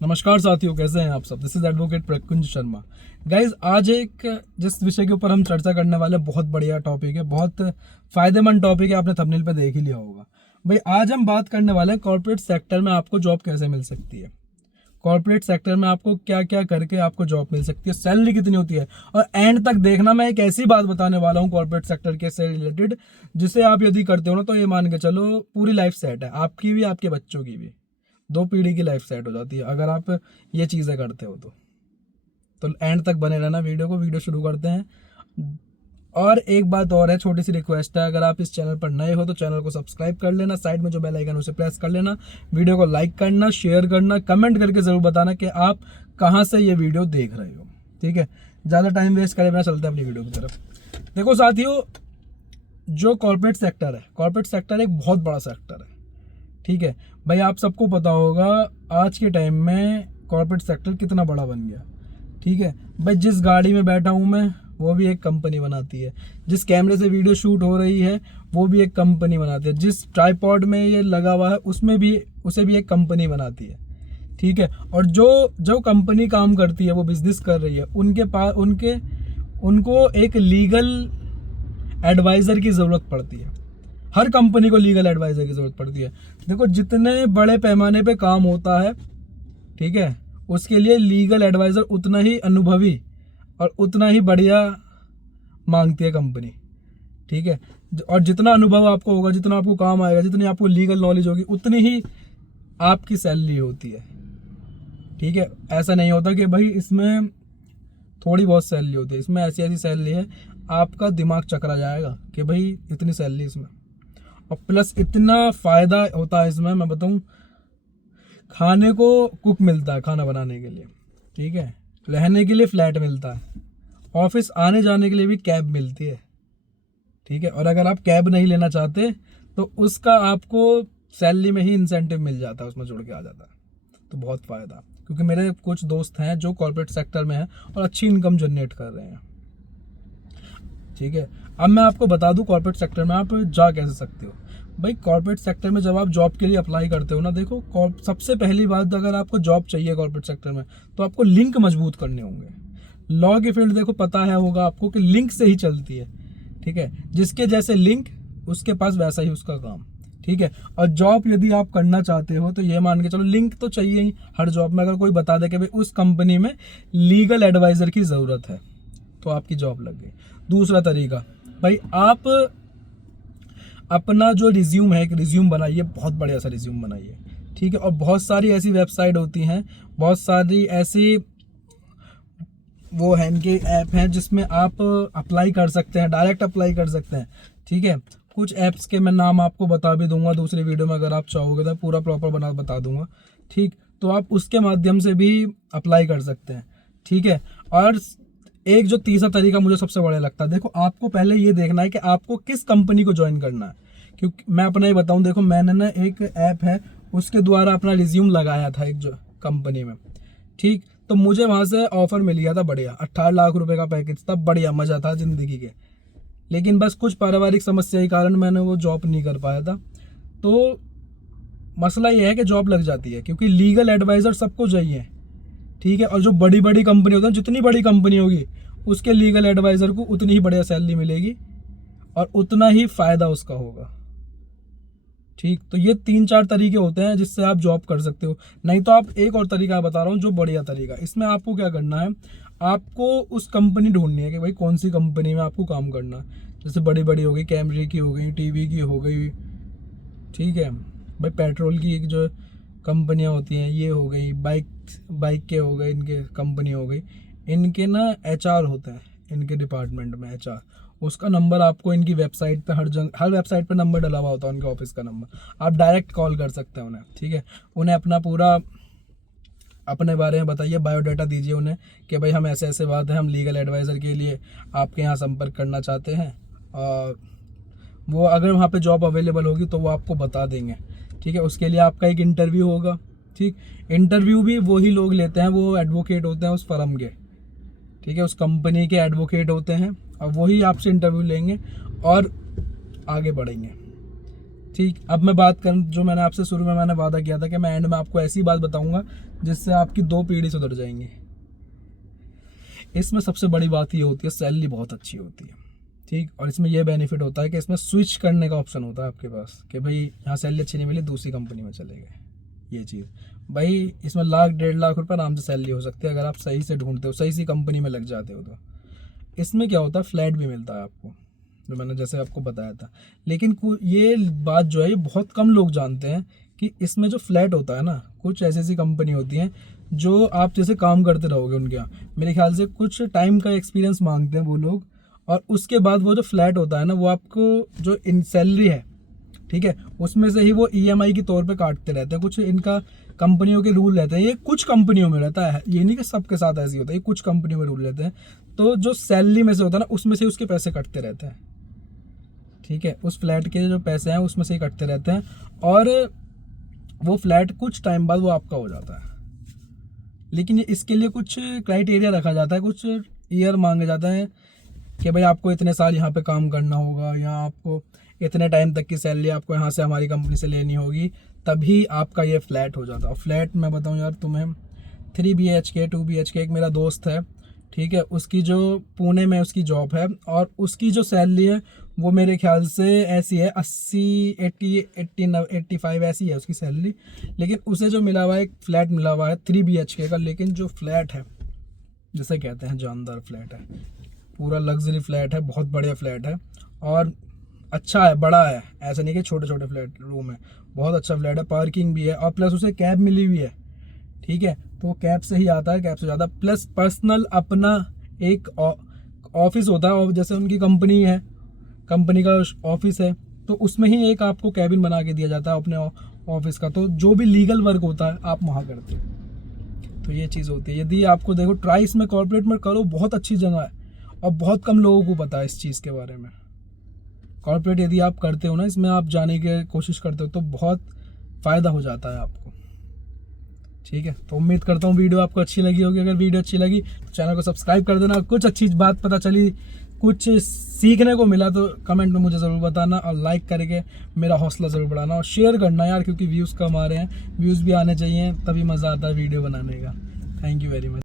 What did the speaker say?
नमस्कार साथियों, कैसे हैं आप सब। This is advocate Prakunj Sharma. Guys, आज एक जिस विषय के ऊपर हम चर्चा करने वाले हैं, बहुत बढ़िया टॉपिक है, बहुत फायदेमंद टॉपिक है। आपने थंबनेल पे देख ही लिया होगा। भाई, आज हम बात करने वाले हैं कॉर्पोरेट सेक्टर में आपको जॉब कैसे मिल सकती है। कॉर्पोरेट सेक्टर में आपको क्या क्या करके आपको जॉब मिल सकती है, सैलरी कितनी होती है। और एंड तक देखना, मैं एक ऐसी बात बताने वाला हूँ कॉर्पोरेट सेक्टर के से रिलेटेड, जिसे आप यदि करते हो ना, तो ये मान के चलो पूरी लाइफ सेट है, आपकी भी आपके बच्चों की भी। 2 पीढ़ी की लाइफ सेट हो जाती है अगर आप ये चीज़ें करते हो तो एंड तक बने रहना वीडियो शुरू करते हैं। और एक बात और है, छोटी सी रिक्वेस्ट है, अगर आप इस चैनल पर नए हो तो चैनल को सब्सक्राइब कर लेना, साइड में जो बेल आइकन उसे प्रेस कर लेना, वीडियो को लाइक करना, शेयर करना, कमेंट करके ज़रूर बताना कि आप कहाँ से ये वीडियो देख रहे हो। ठीक है, ज़्यादा टाइम वेस्ट करे बिना चलते हैं अपनी वीडियो की तरफ। देखो साथियों, जो कॉर्पोरेट सेक्टर एक बहुत बड़ा सेक्टर है। ठीक है भाई, आप सबको पता होगा आज के टाइम में कॉर्पोरेट सेक्टर कितना बड़ा बन गया। ठीक है भाई, जिस गाड़ी में बैठा हूँ मैं, वो भी एक कंपनी बनाती है। जिस कैमरे से वीडियो शूट हो रही है, वो भी एक कंपनी बनाती है। जिस ट्राइपॉड में ये लगा हुआ है, उसे भी एक कंपनी बनाती है। ठीक है, और जो कंपनी काम करती है, वो बिजनेस कर रही है, उनको एक लीगल एडवाइज़र की ज़रूरत पड़ती है। हर कंपनी को लीगल एडवाइज़र की ज़रूरत पड़ती है। देखो, जितने बड़े पैमाने पे काम होता है, ठीक है, उसके लिए लीगल एडवाइज़र उतना ही अनुभवी और उतना ही बढ़िया मांगती है कंपनी। ठीक है, और जितना अनुभव आपको होगा, जितना आपको काम आएगा, जितनी आपको लीगल नॉलेज होगी, उतनी ही आपकी सैलरी होती है। ठीक है, ऐसा नहीं होता कि भाई इसमें थोड़ी बहुत सैलरी होती है। इसमें ऐसी सैलरी है, आपका दिमाग चकरा जाएगा कि भाई इतनी सैलरी इसमें। और प्लस इतना फ़ायदा होता है इसमें, मैं बताऊं, खाने को कुक मिलता है खाना बनाने के लिए। ठीक है, रहने के लिए फ्लैट मिलता है, ऑफिस आने जाने के लिए भी कैब मिलती है। ठीक है, और अगर आप कैब नहीं लेना चाहते तो उसका आपको सैलरी में ही इंसेंटिव मिल जाता है, उसमें जुड़ के आ जाता है। तो बहुत फ़ायदा, क्योंकि मेरे कुछ दोस्त हैं जो कॉर्पोरेट सेक्टर में हैं और अच्छी इनकम जनरेट कर रहे हैं। ठीक है, अब मैं आपको बता दूं कॉर्पोरेट सेक्टर में आप जा कैसे सकते हो। भाई, कॉर्पोरेट सेक्टर में जब आप जॉब के लिए अप्लाई करते हो ना, देखो, सबसे पहली बात, अगर आपको जॉब चाहिए कॉर्पोरेट सेक्टर में, तो आपको लिंक मजबूत करने होंगे। लॉ की फील्ड देखो, पता है होगा आपको कि लिंक से ही चलती है। ठीक है, जिसके जैसे लिंक, उसके पास वैसा ही उसका काम। ठीक है, और जॉब यदि आप करना चाहते हो तो ये मान के चलो, लिंक तो चाहिए ही हर जॉब में। अगर कोई बता दे कि भाई उस कंपनी में लीगल एडवाइज़र की ज़रूरत है, तो आपकी जॉब लग गई। दूसरा तरीका, भाई आप अपना जो रिज्यूम है, एक रिज्यूम बनाइए, बहुत बढ़िया सा रिज्यूम बनाइए। ठीक है, और बहुत सारी ऐसी वेबसाइट होती हैं, बहुत सारी ऐसी वो हैं, इनके ऐप हैं जिसमें आप अप्लाई कर सकते हैं, डायरेक्ट अप्लाई कर सकते हैं। ठीक है, कुछ ऐप्स के मैं नाम आपको बता भी दूंगा दूसरी वीडियो में, अगर आप चाहोगे तो पूरा प्रॉपर बता दूंगा। ठीक, तो आप उसके माध्यम से भी अप्लाई कर सकते हैं। ठीक है, और एक जो तीसरा तरीका मुझे सबसे बढ़िया लगता है, देखो, आपको पहले ये देखना है कि आपको किस कंपनी को ज्वाइन करना है। क्योंकि मैं अपना ही बताऊं, देखो, मैंने ना एक ऐप है, उसके द्वारा अपना रिज्यूम लगाया था एक जो कंपनी में। ठीक, तो मुझे वहाँ से ऑफर मिल गया था बढ़िया, 18 लाख रुपए का पैकेज था, बढ़िया मज़ा था ज़िंदगी के। लेकिन बस कुछ पारिवारिक समस्या के कारण मैंने वो जॉब नहीं कर पाया था। तो मसला ये है कि जॉब लग जाती है, क्योंकि लीगल एडवाइज़र सबको चाहिए। ठीक है, और जो बड़ी बड़ी कंपनी होती है, जितनी बड़ी कंपनी होगी, उसके लीगल एडवाइज़र को उतनी ही बढ़िया सैलरी मिलेगी और उतना ही फ़ायदा उसका होगा। ठीक, तो ये 3-4 तरीके होते हैं जिससे आप जॉब कर सकते हो। नहीं तो आप, एक और तरीका बता रहा हूँ जो बढ़िया तरीका, इसमें आपको क्या करना है, आपको उस कंपनी ढूंढनी है कि भाई कौन सी कंपनी में आपको काम करना है। जैसे बड़ी बड़ी हो गई, कैमरे की हो गई, टीवी की हो गई। ठीक है भाई, पेट्रोल की जो कंपनियां होती हैं ये हो गई, बाइक के हो गए, इनके कंपनी हो गई। इनके ना एचआर होते हैं, इनके डिपार्टमेंट में एचआर, उसका नंबर आपको इनकी वेबसाइट पे, हर वेबसाइट पे नंबर डला हुआ होता है उनके ऑफिस का नंबर, आप डायरेक्ट कॉल कर सकते हैं उन्हें। ठीक है, उन्हें अपना पूरा अपने बारे में बताइए, बायोडाटा दीजिए उन्हें कि भाई हम ऐसे ऐसे बात है, हम लीगल एडवाइज़र के लिए आपके यहाँ संपर्क करना चाहते हैं। और वो अगर वहाँ पे जॉब अवेलेबल होगी तो वो आपको बता देंगे। ठीक है, उसके लिए आपका एक इंटरव्यू होगा। ठीक, इंटरव्यू भी वही लोग लेते हैं, वो एडवोकेट होते हैं उस फर्म के। ठीक है, उस कंपनी के एडवोकेट होते हैं, और वही आपसे इंटरव्यू लेंगे और आगे बढ़ेंगे। ठीक, अब मैं बात कर, जो मैंने आपसे शुरू में मैंने वादा किया था कि मैं एंड में आपको ऐसी बात बताऊंगा जिससे आपकी 2 पीढ़ी सुधर जाएंगी। इसमें सबसे बड़ी बात ये होती है, सैलरी बहुत अच्छी होती है, ठीक। और इसमें यह बेनिफिट होता है कि इसमें स्विच करने का ऑप्शन होता है आपके पास कि भाई यहाँ सैलरी अच्छी नहीं मिली, दूसरी कंपनी में चले गए। ये चीज़ भाई, इसमें 1,00,000 1,50,000 रुपये आराम से सैलरी हो सकती है अगर आप सही से ढूंढते हो, सही सी कंपनी में लग जाते हो तो। इसमें क्या होता है, फ्लैट भी मिलता है आपको, जो मैंने जैसे आपको बताया था। लेकिन ये बात जो है ये बहुत कम लोग जानते हैं कि इसमें जो फ्लैट होता है ना, कुछ ऐसी ऐसी कंपनी होती हैं जो आप जैसे काम करते रहोगे उनके यहाँ, मेरे ख्याल से कुछ टाइम का एक्सपीरियंस मांगते हैं वो लोग, और उसके बाद वो जो फ्लैट होता है ना, वो आपको जो इन सैलरी है, ठीक है, उसमें से ही वो EMI के तौर पे काटते रहते हैं। कुछ इनका कंपनियों के रूल रहते हैं, ये कुछ कंपनियों में रहता है, ये नहीं कि सबके साथ ऐसे होता है, ये कुछ कंपनियों में रूल रहते हैं। तो जो सैलरी में से होता है ना, उसमें से उसके पैसे कटते रहते हैं, ठीक है, उस फ्लैट के जो पैसे हैं उसमें से ही कटते रहते हैं, और वो फ्लैट कुछ टाइम बाद वो आपका हो जाता है। लेकिन इसके लिए कुछ क्राइटेरिया रखा जाता है, कुछ ईयर मांगे जाते हैं कि भाई आपको इतने साल यहाँ पे काम करना होगा, या आपको इतने टाइम तक की सैलरी आपको यहाँ से हमारी कंपनी से लेनी होगी, तभी आपका ये फ्लैट हो जाता है। और फ्लैट मैं बताऊँ यार तुम्हें, 3 BHK 2 BHK, एक मेरा दोस्त है, ठीक है, उसकी जो पुणे में उसकी जॉब है, और उसकी जो सैलरी है वो मेरे ख्याल से ऐसी है 80 80 85 ऐसी है उसकी सैलरी। लेकिन उसे जो मिला हुआ है, एक फ्लैट मिला हुआ है 3 BHK का, लेकिन जो फ्लैट है जिसे कहते हैं जानदार फ्लैट है, पूरा लग्जरी फ्लैट है, बहुत बढ़िया फ्लैट है, और अच्छा है, बड़ा है, ऐसा नहीं कि छोटे छोटे फ्लैट रूम है, बहुत अच्छा फ्लैट है, पार्किंग भी है, और प्लस उसे कैब मिली हुई है, ठीक है, तो वो कैब से ही आता है, कैब से ज़्यादा, प्लस पर्सनल अपना एक ऑफिस होता है, और जैसे उनकी कंपनी है, कंपनी का ऑफिस है, तो उसमें ही एक आपको कैबिन बना के दिया जाता है अपने ऑफिस का, तो जो भी लीगल वर्क होता है आप वहाँ करते हो। तो ये चीज़ होती है। यदि आपको देखो, ट्राई इसमें कॉर्पोरेट में करो, बहुत अच्छी जगह है, और बहुत कम लोगों को पता है इस चीज़ के बारे में। कॉर्पोरेट यदि आप करते हो ना, इसमें आप जाने की कोशिश करते हो, तो बहुत फ़ायदा हो जाता है आपको, ठीक है। तो उम्मीद करता हूँ वीडियो आपको अच्छी लगी होगी। अगर वीडियो अच्छी लगी तो चैनल को सब्सक्राइब कर देना। कुछ अच्छी बात पता चली, कुछ सीखने को मिला तो कमेंट में मुझे ज़रूर बताना, और लाइक करके मेरा हौसला ज़रूर बढ़ाना, और शेयर करना यार, क्योंकि व्यूज़ कम आ रहे हैं, व्यूज़ भी आने चाहिए, तभी मज़ा आता है वीडियो बनाने का। Thank you very much.